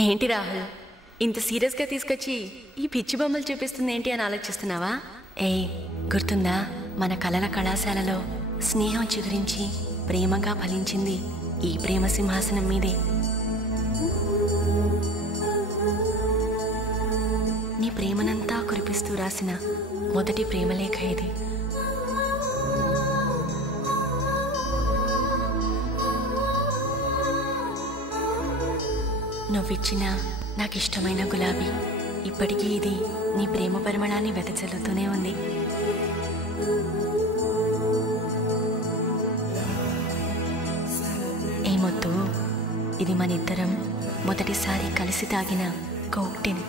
ఏంటి రాహుల్? ఇంత సీరియస్గా తీసుకొచ్చి ఈ పిచ్చి బొమ్మలు చూపిస్తుంది ఏంటి అని ఆలోచిస్తున్నావా? ఏ గుర్తుందా? మన కలల కళాశాలలో స్నేహం చిగురించి ప్రేమగా ఫలించింది ఈ ప్రేమ సింహాసనం మీదే. నీ ప్రేమనంతా కురిపిస్తూ రాసిన మొదటి ప్రేమలేఖ ఇది. నువ్విచ్చిన నాకు ఇష్టమైన గులాబీ. ఇప్పటికీ ఇది నీ ప్రేమ పరిమళాన్ని వెదజల్లుతూనే ఉంది. ఏమొద్దు ఇది మన ఇద్దరం మొదటిసారి కలిసి తాగిన కోక్టెన్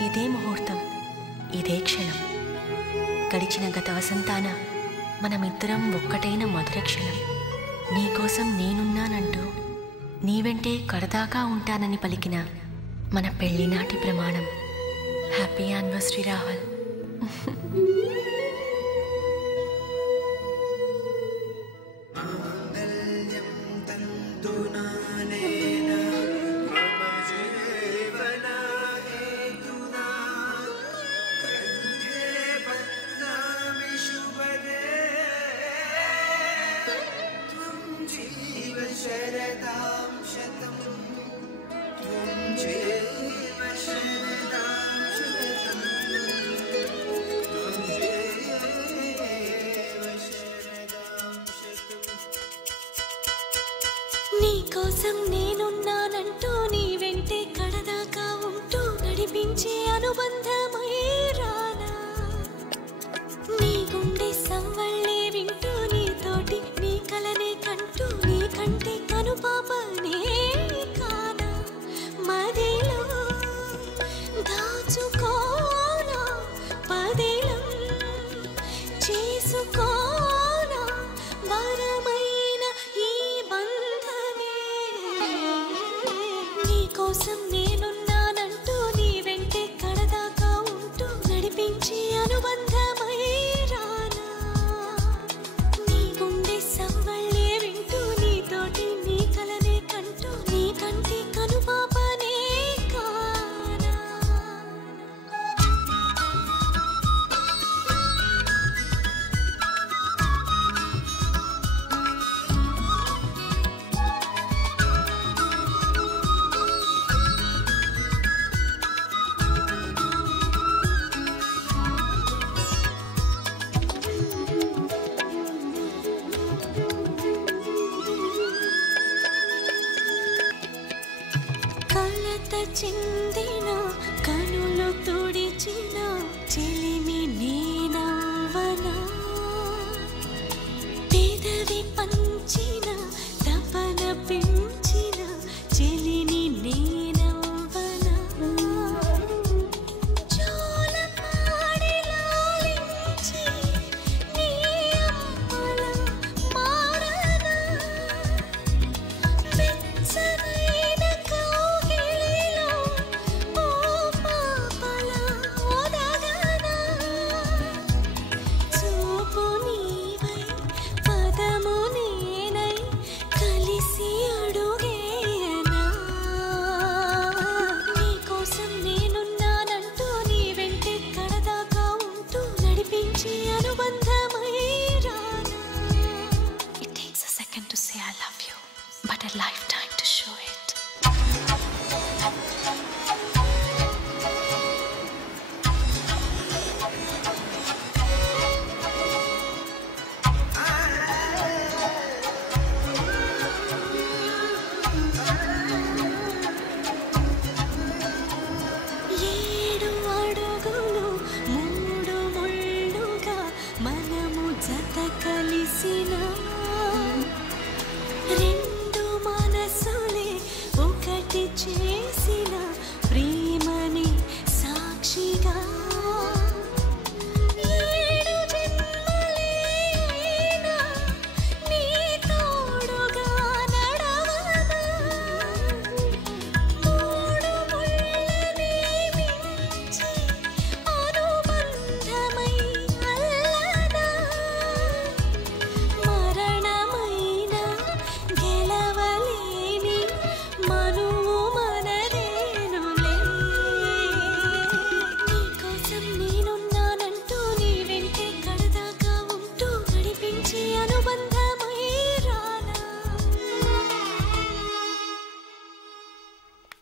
ఇదే ముహూర్తం ఇదే క్షణం. గడిచిన గత వసంతాన మనమిద్దరం ఒక్కటైన మధుర క్షణం. నీకోసం నేనున్నానంటూ నీ వెంటే కడదాకా ఉంటానని పలికిన మన పెళ్ళినాటి ప్రమాణం. Happy anniversary Rahul. నీకోసం నేనున్నానంటూ నీ వెంటే కడదాకా ఉంటూ నడిపించే అనుబంధమా? life.